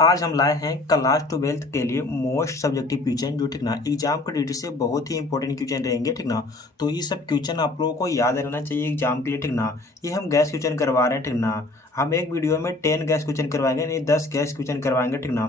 आज हम लाए हैं क्लास 12th के लिए मोस्ट सब्जेक्टिव क्वेश्चन जो ठीक ना एग्जाम के ड्यूटी से बहुत ही इंपॉर्टेंट क्वेश्चन रहेंगे ठीक ना। तो ये सब क्वेश्चन आप लोगों को याद रहना चाहिए एग्जाम के लिए ठीक ना। ये हम गैस क्वेश्चन करवा रहे हैं ठीक ना। हम एक वीडियो में 10 गैस क्वेश्चन करवाएंगे नहीं 10 गैस क्वेश्चन करवाएंगे ठीक ना।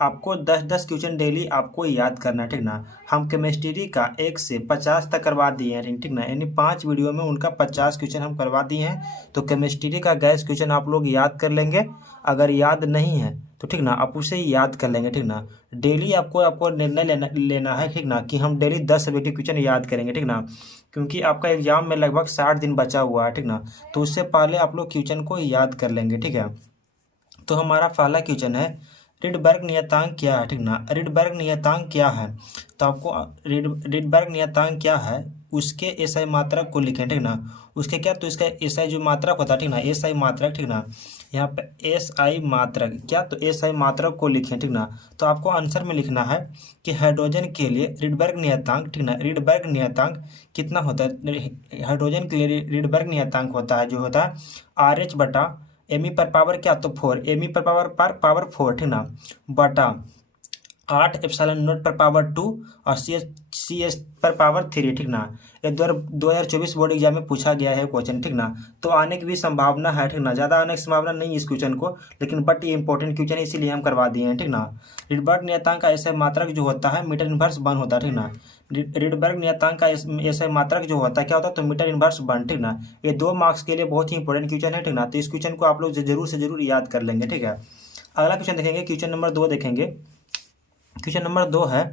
आपको 10-10 क्वेश्चन डेली आपको याद करना है ठीक ना। हम केमिस्ट्री का 1 से 50 तक करवा दिए हैं ठीक ना, यानी 5 वीडियो में उनका 50 क्वेश्चन हम करवा दिए हैं। तो केमिस्ट्री का गैस क्वेश्चन आप लोग याद कर लेंगे। अगर याद नहीं है तो ठीक ना आप उसे याद कर लेंगे ठीक ना। डेली आपको आपको निर्णय लेना है ठीक ना कि हम डेली 10 सब्जेक्टिव क्वेश्चन याद करेंगे ठीक ना। क्योंकि आपका एग्जाम में लगभग 60 दिन बचा हुआ है ठीक ना। तो उससे पहले आप लोग क्वेश्चन को याद कर लेंगे ठीक है। तो हमारा पहला क्वेश्चन है रिडबर्ग नियतांक क्या है ठीक ना। रिडबर्ग नियतांक क्या है, तो आपको रिडबर्ग नियतांक क्या है उसके एसआई मात्रक को लिखें ठीक ना। उसके क्या, तो इसका एसआई जो मात्रक होता है ठीक ना, एसआई मात्रक ठीक ना। यहाँ पे एसआई मात्रक क्या, तो एसआई मात्रक को लिखें ठीक ना। तो आपको आंसर में लिखना है कि हाइड्रोजन के लिए रिडबर्ग नियतांक ठीक ना, रिडबर्ग नियतांक कितना होता है। हाइड्रोजन के लिए रिडबर्ग नियतांक होता है जो होता है RH बटा एमी पर पावर क्या, तो 4 एमी पर पावर 4 ठीक ना, बटा 8 एप्सिलॉन नॉट पर पावर 2 और सी एस पर पावर 3 ठीक ना। ये 2024 बोर्ड एग्जाम में पूछा गया है क्वेश्चन ठीक ना। तो आने की भी संभावना है ठीक ना, ज़्यादा आने की संभावना नहीं है इस क्वेश्चन को, लेकिन बट ये इंपॉर्टेंट क्वेश्चन है इसीलिए हम करवा दिए हैं ठीक ना। रिडबर्ग नियतांक का ऐसा मात्रक जो होता है मीटर इनवर्स 1 होता है ठीक ना। रिडबर्ग नियतांक का ऐसा मात्रक जो होता है क्या होता है, तो मीटर इनवर्स 1 ठीक ना। ये 2 मार्क्स के लिए बहुत ही इंपॉर्टेंट क्वेश्चन है ठीक ना। तो इस क्वेश्चन को आप लोग जरूर से जरूर याद कर लेंगे ठीक है। अगला क्वेश्चन देखेंगे, क्वेश्चन नंबर 2 देखेंगे। क्वेश्चन नंबर 2 है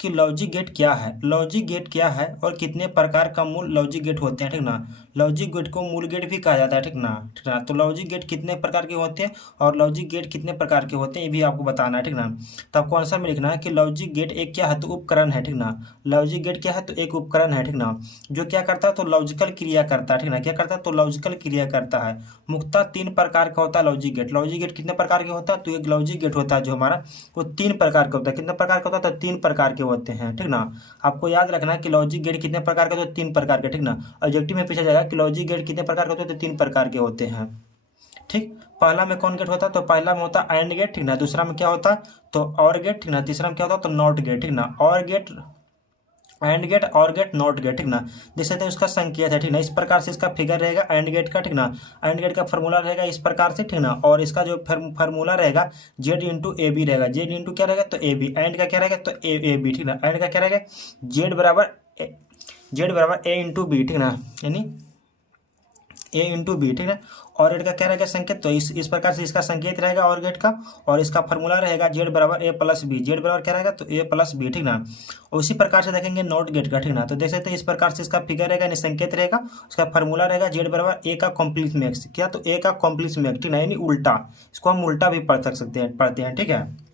कि लॉजिक गेट क्या है। लॉजिक गेट क्या है और कितने प्रकार का मूल लॉजिक गेट होते हैं ठीक ना। लॉजिक गेट को मूल गेट भी कहा जाता है ठीक ना। तो लॉजिक गेट कितने प्रकार के होते हैं और लॉजिक गेट कितने प्रकार के होते हैं ये भी आपको बताना है ठीक ना। तो आपको आंसर में लिखना है कि लॉजिक गेट एक क्या है, तो उपकरण है ठीक ना। लॉजिक गेट क्या है, तो एक उपकरण है ठीक ना, जो क्या करता है, तो लॉजिकल क्रिया करता है ठीक ना। क्या करता है, तो लॉजिकल क्रिया करता है। मुख्यतः 3 प्रकार का होता है लॉजिक गेट। लॉजिक गेट कितने प्रकार के होता है, तो एक लॉजिक गेट होता है जो हमारा वो 3 प्रकार का होता है। कितने प्रकार का होता है, तो 3 प्रकार के होते हैं ठीक ना। आपको याद रखना है कि लॉजिक गेट कितने प्रकार के, तो 3 प्रकार के ठीक ना। ऑब्जेक्टिव में पूछा जाएगा कि लॉजिक गेट कितने प्रकार के होते हैं, तो 3 प्रकार के होते हैं ठीक। पहला में कौन गेट होता है, तो पहला में होता है एंड गेट ठीक ना। दूसरा में क्या होता है, तो और गेट ठीक ना। तीसरा में क्या होता है, तो नॉट गेट ठीक ना। और गेट, एंड गेट, और गेट, नॉट गेट ठीक ना। देख सकते हैं उसका संकेत है ठीक ना, इस प्रकार से इसका फिगर रहेगा एंड गेट का ठीक ना। एंड गेट का फार्मूला रहेगा इस प्रकार से ठीक ना, और इसका जो फार्मूला रहेगा जेड इंटू ए बी रहेगा। जेड इंटू क्या रहेगा, तो ए बी। एंड का क्या रहेगा, तो ए बी ठीक ना। एंड का क्या रहेगा, जेड बराबर ए इंटू बी ठीक ना, यानी ए इंटू बी ठीक है। और गेट का क्या रहेगा संकेत, तो इस प्रकार से इसका संकेत रहेगा और गेट का, और इसका फार्मूला रहेगा जेड बराबर ए प्लस बी। जेड बराबर क्या रहेगा, तो ए प्लस बी ठीक ना। उसी प्रकार से देखेंगे नॉट गेट का ठीक ना। तो देख सकते हैं इस प्रकार से इसका फिगर रहेगा, संकेत रहेगा, उसका फार्मूला रहेगा जेड बराबर ए का कॉम्प्लीट मैक्स क्या, तो ए का कॉम्प्लीट मैक्स ठीक ना, यानी उल्टा। इसको हम उल्टा भी पढ़ते हैं ठीक है।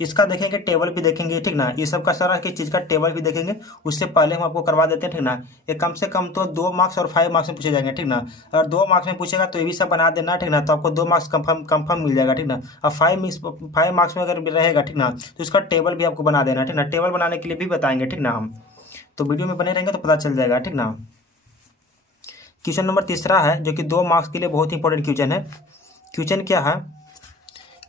इसका देखेंगे टेबल भी देखेंगे ठीक ना। ये सब का सारा किस चीज़ का टेबल भी देखेंगे। उससे पहले हम आपको करवा देते हैं ठीक ना। ये कम से कम तो 2 मार्क्स और 5 मार्क्स में पूछे जाएंगे ठीक ना। अगर 2 मार्क्स में पूछेगा तो ये भी सब बना देना ठीक ना, तो आपको 2 मार्क्स कंफर्म मिल जाएगा ठीक ना। और 5 मार्क्स में अगर रहेगा ठीक ना, तो इसका टेबल भी आपको बना देना ठीक ना। टेबल बनाने के लिए भी बताएंगे ठीक ना हम, तो वीडियो में बने रहेंगे तो पता चल जाएगा ठीक ना। क्वेश्चन नंबर 3 है जो कि 2 मार्क्स के लिए बहुत ही इंपॉर्टेंट क्वेश्चन है। क्वेश्चन क्या है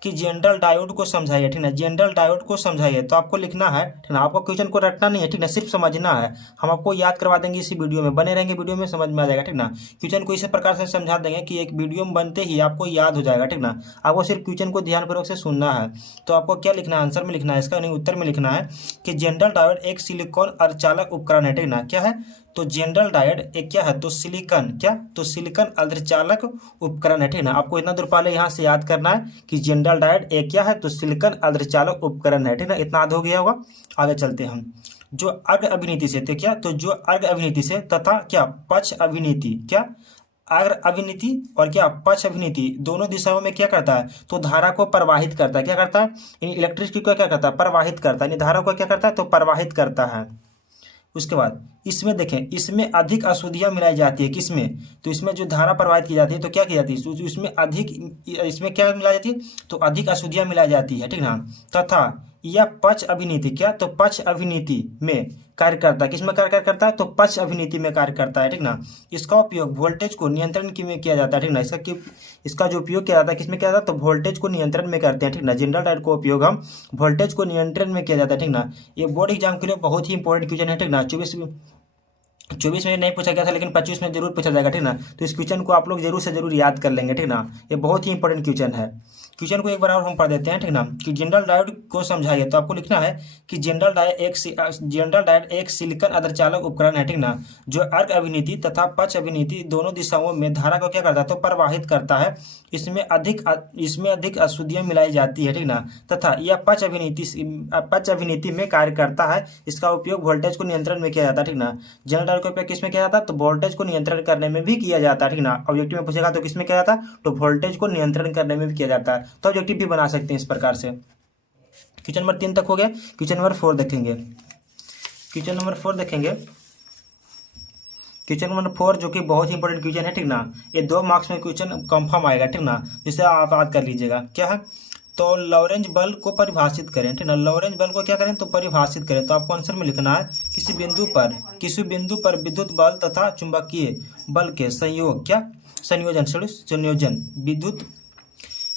कि जनरल डायोड को समझाइए ठीक ना। जनरल डायोड को समझाइए, तो आपको लिखना है ठीक ना। आपको क्वेश्चन को रटना नहीं है ठीक ना, सिर्फ समझना है। हम आपको याद करवा देंगे इसी वीडियो में, बने रहेंगे वीडियो में, समझ में आ जाएगा ठीक ना। क्वेश्चन को इसी प्रकार से समझा देंगे कि एक वीडियो में बनते ही आपको याद हो जाएगा ठीक ना। आपको सिर्फ क्वेश्चन को ध्यानपूर्वक से सुनना है। तो आपको क्या लिखना है, आंसर में लिखना है इसका, नहीं उत्तर में लिखना है कि जनरल डायोड एक सिलिकॉन अर्धचालक उपकरण है ठीक ना। क्या है, तो जनरल डायोड एक क्या है, तो सिलिकॉन क्या, तो सिलिकॉन अर्धचालक उपकरण है ठीक ना। आपको इतना दूर पहले यहाँ से याद करना है कि जनरल डायोड एक क्या है, तो सिलिकॉन अर्धचालक उपकरण है ठीक ना। इतना याद हो गया होगा। आगे चलते हैं हम। जो अर्घ अभिनीति से, तो क्या, तो जो अर्घ अभिनीति से तथा क्या पक्ष अभिनीति, क्या अर्घ अभिनीति और क्या पक्ष अभिनीति दोनों दिशाओं में क्या करता है, तो धारा को प्रवाहित करता है। क्या करता है, इलेक्ट्रिसिटी को क्या करता है, प्रवाहित करता है। धारा को क्या करता है, तो प्रवाहित करता है। उसके बाद इसमें देखें, इसमें अधिक अशुद्धियाँ मिलाई जाती है। किसमें, तो इसमें जो धारा प्रवाहित की जाती है तो क्या की जाती है, तो इसमें अधिक, इसमें क्या मिलाई जाती है, तो अधिक अशुद्धियाँ मिलाई जाती है ठीक ना। तथा यह पक्ष अभिनीति क्या, तो पक्ष अभिनीति में कार्य करता है। किस में कार्य करता है? तो पक्ष अभिनीति में कार्य करता है, ठीक ना। इसका उपयोग वोल्टेज को नियंत्रण में किया जाता है, ठीक ना। इसका जो उपयोग किया जाता है, किसमें किया जाता है? तो वोल्टेज को नियंत्रण में करते हैं, ठीक ना। जनरल डायोड का उपयोग हम वोल्टेज को नियंत्रण में किया जाता है, ठीक ना। ये बोर्ड एग्जाम के लिए बहुत ही इंपॉर्टेंट क्वेश्चन है, ठीक ना। 24 में नहीं पूछा गया था, लेकिन 25 में जरूर पूछा जाएगा, ठीक ना। तो इस क्वेश्चन को आप लोग जरूर से जरूर याद कर लेंगे, ठीक ना। ये बहुत ही इंपॉर्टेंट क्वेश्चन है। क्वेश्चन को एक बार और हम पढ़ देते हैं, ठीक ना। कि जनरल डायोड को समझाइए, तो आपको लिखना है कि जनरल डायोड एक सिलिकॉन अर्धचालक उपकरण है, ठीक ना, जो अर्क अभिनीति तथा पक्ष अभिनीति दोनों दिशाओं में धारा को क्या करता है? तो प्रवाहित करता है। इसमें अधिक अशुद्धियां मिलाई जाती है, ठीक ना, तथा यह पक्ष अभिनीति में कार्य करता है। इसका उपयोग वोल्टेज को नियंत्रण में किया जाता है, ठीक ना। जनरल डायोड का उपयोग किसमें किया जाता है? तो वोल्टेज को नियंत्रण करने में भी किया जाता है, ठीक ना। ऑब्जेक्टिव में पूछेगा तो किसमें किया जाता है? तो वोल्टेज को नियंत्रण करने में भी किया जाता है। तो ऑब्जेक्टिव भी बना सकते हैं इस प्रकार से। क्वेश्चन नंबर 3 तक हो गया। क्वेश्चन नंबर 4 देखेंगे। क्वेश्चन नंबर 4 देखेंगे। क्वेश्चन नंबर 4 जो कि बहुत ही इंपॉर्टेंट क्वेश्चन है, ठीक ना। ये 2 मार्क्स में क्वेश्चन कंफर्म आएगा, ठीक ना। जिसे आप याद कर लीजिएगा। क्या है? तो लॉरेंज बल को परिभाषित करें, ठीक ना। लॉरेंज बल को क्या करें? तो परिभाषित करें। तो आपको आंसर में लिखना है किसी बिंदु पर विद्युत बल तथा चुंबकीय बल के संयोजन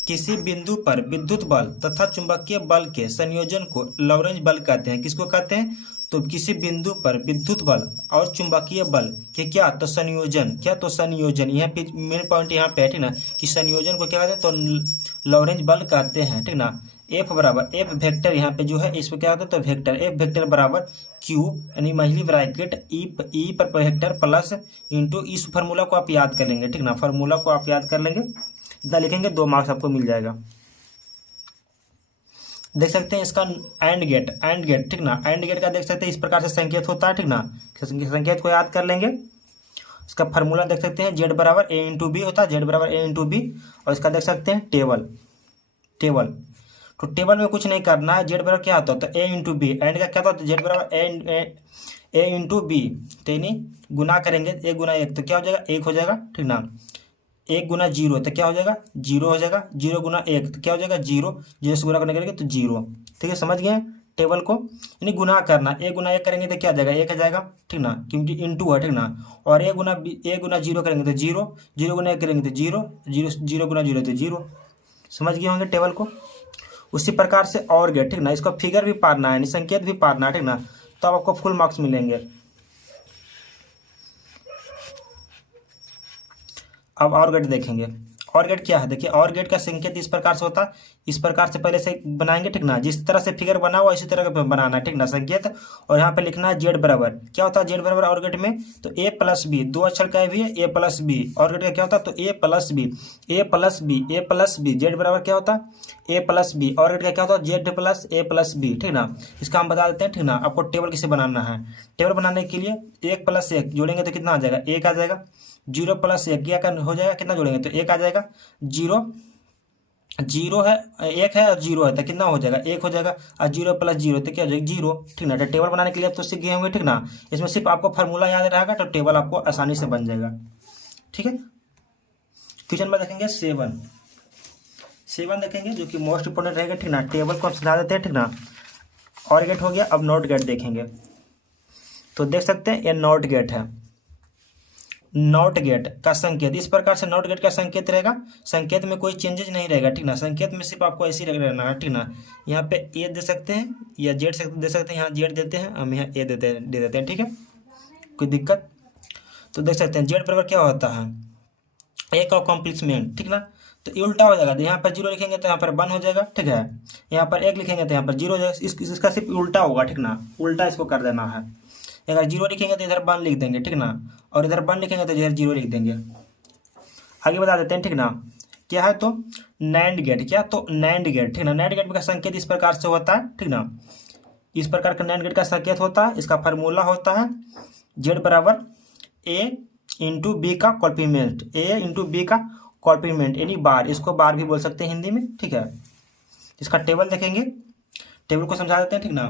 किसी बिंदु पर विद्युत बल तथा चुंबकीय बल के संयोजन को लॉरेंज बल कहते हैं। किसको कहते हैं? तो किसी बिंदु पर विद्युत बल और चुंबकीय बल के तो संयोजन यहाँ पे मेन पॉइंट यहाँ पे है, ठीक ना, कि संयोजन को क्या कहते हैं? तो लॉरेंज बल कहते हैं, ठीक ना। एफ वेक्टर यहाँ पे जो है इसको क्या कहते हैं? तो वेक्टर एफ वेक्टर बराबर क्यू यानी महिली ब्रैकेट ई पर वेक्टर प्लस इंटू इस फार्मूला को आप याद कर लेंगे, ठीक ना। फार्मूला को आप याद कर लेंगे, इतना लिखेंगे 2 मार्क्स आपको मिल जाएगा। देख सकते हैं इसका एंड गेट, ठीक ना। एंड गेट का देख सकते हैं इस प्रकार से संकेत होता है, ठीक ना। संकेत को याद कर लेंगे। इसका फार्मूला देख सकते हैं जेड बराबर ए इंटू बी होता है, जेड बराबर ए इंटू बी। और इसका देख सकते हैं टेबल। तो टेबल में कुछ नहीं करना है। जेड बराबर क्या होता है? तो ए इंटू बी। एंड का क्या होता है? जेड बराबर ए इंटू बी। तो यानी गुना करेंगे 1 गुना 1 तो क्या हो जाएगा? 1 हो जाएगा, ठीक ना। 1 गुना 0 तो क्या हो जाएगा? 0 हो जाएगा। 0 गुना 1 तो क्या हो जाएगा? 0 से गुना करने करेंगे तो 0, ठीक है। समझ गए टेबल को? यानी गुना करना, 1 गुना 1 करेंगे तो क्या आ जाएगा? 1 आ जाएगा, ठीक ना, क्योंकि इंटू है, ठीक ना। और 1 गुना 0 करेंगे तो 0, 0 गुना 1 करेंगे तो 0, 0 गुना 0 तो 0। समझ गए होंगे टेबल को? उसी प्रकार से और गेट, ठीक ना। इसका फिगर भी पारना है, यानी संकेत भी पारना है, ठीक ना। तो आपको फुल मार्क्स मिलेंगे। अब और गेट देखेंगे। और गेट क्या है? देखिए और गेट का संकेत इस प्रकार से होता है। इस प्रकार से पहले से बनाएंगे, ठीक ना। जिस तरह से फिगर बना हुआ इसी तरह का बनाना है, ठीक ना, संकेत। और यहाँ पे लिखना है जेड बराबर क्या होता है? जेड बराबर और गेट में तो ए प्लस बी, 2 अक्षर का भी है ए प्लस बी। और गेट का क्या होता है? तो ए प्लस बी। जेड बराबर क्या होता है? ए प्लस बी। और गेट का क्या होता है? जेड प्लस ए प्लस बी, ठीक ना। इसका हम बता देते हैं, ठीक ना। आपको टेबल किसे बनाना है? टेबल बनाने के लिए 1 + 1 जोड़ेंगे तो कितना आ जाएगा? 1 आ जाएगा। 0 + 1 क्या हो जाएगा? कितना जोड़ेंगे तो 1 आ जाएगा। 0 है, 1 है और 0 है तो कितना हो जाएगा? 1 हो जाएगा। और 0 + 0 तो क्या हो जाएगा? 0, ठीक ना। तो टेबल बनाने के लिए आप तो सीख गए होंगे, ठीक ना। इसमें सिर्फ आपको फार्मूला याद रहेगा तो टेबल आपको आसानी से बन जाएगा, ठीक है। क्वेश्चन में देखेंगे 7 देखेंगे जो कि मोस्ट इंपोर्टेंट रहेगा, ठीक ना। टेबल को हम समझा देते हैं, ठीक ना। और गेट हो गया। अब नॉट गेट देखेंगे। तो देख सकते हैं ये नॉट गेट है। नॉट गेट का संकेत इस प्रकार से नॉट गेट का संकेत रहेगा। संकेत में कोई चेंजेस नहीं रहेगा, ठीक ना। संकेत में सिर्फ आपको ऐसे ही रहना है, ठीक ना। यहाँ पे ए दे सकते हैं या जेड दे सकते हैं। यहाँ जेड देते हैं, हम यहाँ ए दे देते हैं, ठीक है, कोई दिक्कत? तो देख सकते हैं जेड बराबर क्या होता है? ए का कॉम्प्लीमेंट, ठीक ना। तो ये उल्टा हो जाएगा। तो यहाँ पर 0 लिखेंगे तो यहाँ पर 1 हो जाएगा, ठीक है। यहाँ पर 1 लिखेंगे तो यहाँ पर 0 हो जाएगा। इसका सिर्फ उल्टा होगा, ठीक ना। उल्टा इसको कर देना है। अगर 0 लिखेंगे तो इधर 1 लिख देंगे, ठीक ना। और इधर 1 लिखेंगे तो इधर 0 लिख देंगे। आगे बता देते हैं, ठीक ना। क्या है? तो नैंड गेट। क्या? तो नैंड गेट, ठीक ना। नैंड गेट का संकेत इस प्रकार से होता है, ठीक ना। इस प्रकार का नैंड गेट का संकेत होता है। इसका फार्मूला होता है जेड बराबर ए इंटू बी का कॉम्प्लीमेंट, ए इंटू बी का कॉम्प्लीमेंट यानी बार। इसको बार भी बोल सकते हैं हिंदी में, ठीक है। इसका टेबल देखेंगे। टेबल को समझा देते हैं, ठीक ना।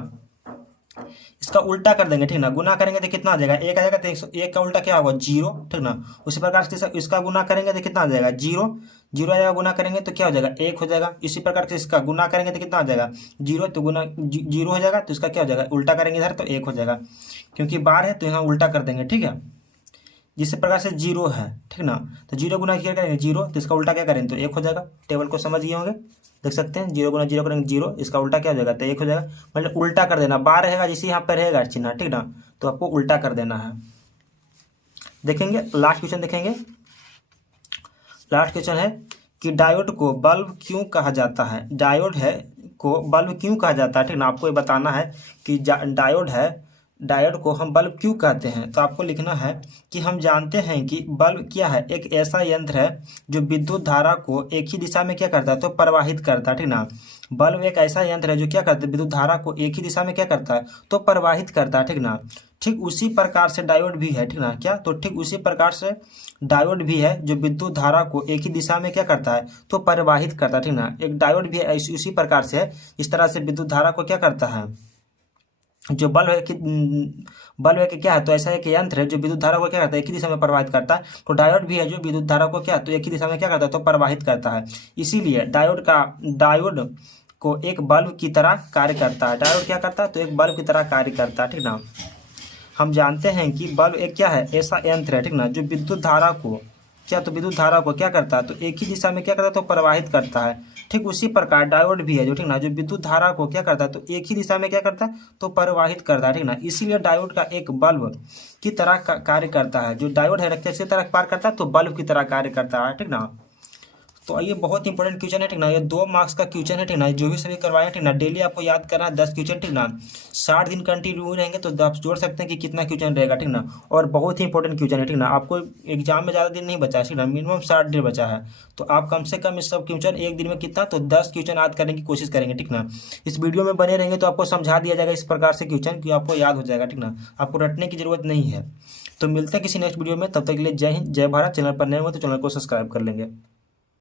इसका उल्टा कर देंगे, ठीक ना। गुना करेंगे तो कितना आ जाएगा, 1 आ जाएगा। तो 1 का उल्टा क्या होगा, 0, ठीक ना। उसी प्रकार से इसका गुना करेंगे तो कितना आ जाएगा, 0, 0 आ जाएगा। गुना करेंगे तो क्या हो जाएगा, 1 हो जाएगा। इसी प्रकार से इसका गुना करेंगे तो कितना आ जाएगा, 0, तो गुना 0 हो जाएगा। तो इसका क्या हो जाएगा, उल्टा करेंगे इधर तो 1 हो जाएगा, क्योंकि बार है तो यहाँ उल्टा कर देंगे, ठीक है। जिस प्रकार से 0 है, ठीक ना, तो 0 गुना क्या करेंगे, 0, तो इसका उल्टा क्या करेंगे तो 1 हो जाएगा। टेबल को समझ गए होंगे, देख सकते हैं 0 गुना 0 करेंगे 0, इसका उल्टा क्या हो जाएगा तो 1 हो जाएगा। मतलब उल्टा कर देना, बार रहेगा जिसे यहाँ पर रहेगा चिन्ह, ठीक ना, तो आपको उल्टा कर देना है। देखेंगे लास्ट क्वेश्चन, देखेंगे लास्ट क्वेश्चन है कि डायोड को बल्ब क्यों कहा जाता है। डायोड है को बल्ब क्यों कहा जाता है, ठीक ना। आपको ये बताना है कि डायोड है, डायोड को हम बल्ब क्यों कहते हैं। तो आपको लिखना है कि हम जानते हैं कि बल्ब क्या है, एक ऐसा यंत्र है जो विद्युत धारा को एक ही दिशा में क्या करता है तो प्रवाहित करता है, ठीक ना। बल्ब एक ऐसा यंत्र है जो क्या करता है, विद्युत धारा को एक ही दिशा में क्या करता है तो प्रवाहित करता है, ठीक ना। ठीक उसी प्रकार से डायोड भी है, ठीक ना। क्या, तो ठीक उसी प्रकार से डायोड भी है जो विद्युत धारा को एक ही दिशा में क्या करता है तो प्रवाहित करता है, ठीक ना। एक डायोड भी है उसी प्रकार से है, इस तरह से विद्युत धारा को क्या करता है। जो बल्ब है कि क्या है, तो ऐसा एक यंत्र है जो विद्युत धारा को क्या करता है एक ही दिशा में प्रवाहित करता है। तो डायोड भी है जो विद्युत धारा को क्या तो एक ही दिशा में क्या करता है तो प्रवाहित करता है। इसीलिए डायोड को एक बल्ब की तरह कार्य करता है। डायोड क्या करता है तो एक बल्ब की तरह कार्य करता है, ठीक ना। हम जानते हैं कि बल्ब एक क्या है ऐसा यंत्र है, ठीक ना, जो विद्युत धारा को क्या तो विद्युत धारा को क्या करता है तो एक ही दिशा में क्या करता है तो प्रवाहित करता है। ठीक उसी प्रकार डायोड भी है जो, ठीक ना, जो विद्युत धारा को क्या करता है तो एक ही दिशा में क्या करता है तो प्रवाहित करता है, ठीक ना। इसीलिए डायोड का एक बल्ब की तरह कार्य करता है। जो डायोड है कैसे तरह कार्य करता है तो बल्ब की तरह कार्य करता है, ठीक ना। तो ये बहुत इंपॉर्टेंट क्वेश्चन है, ठीक ना। ये 2 मार्क्स का क्वेश्चन है, ठीक ना। जो भी सभी करवाए, ठीक ना। डेली आपको याद करना है 10 क्वेश्चन, ठीक ना। 60 दिन कंटिन्यू रहेंगे तो आप जोड़ सकते हैं कि कितना क्वेश्चन रहेगा, ठीक ना। और बहुत ही इंपॉर्टेंट क्वेश्चन है, ठीक ना। आपको एग्जाम में ज़्यादा दिन नहीं बचा है, ठीक ना, मिनिमम 60 दिन बचा है। तो आप कम से कम इस सब क्वेश्चन एक दिन में कितना तो 10 क्वेश्चन याद करने की कोशिश करेंगे, ठीक ना। इस वीडियो में बने रहेंगे तो आपको समझा दिया जाएगा इस प्रकार से क्वेश्चन कि आपको याद हो जाएगा, ठीक ना। आपको रटने की जरूरत नहीं है। तो मिलते हैं किसी नेक्स्ट वीडियो में, तब तक के लिए जय हिंद, जय भारत। चैनल पर नए हो तो चैनल को सब्सक्राइब कर लेंगे।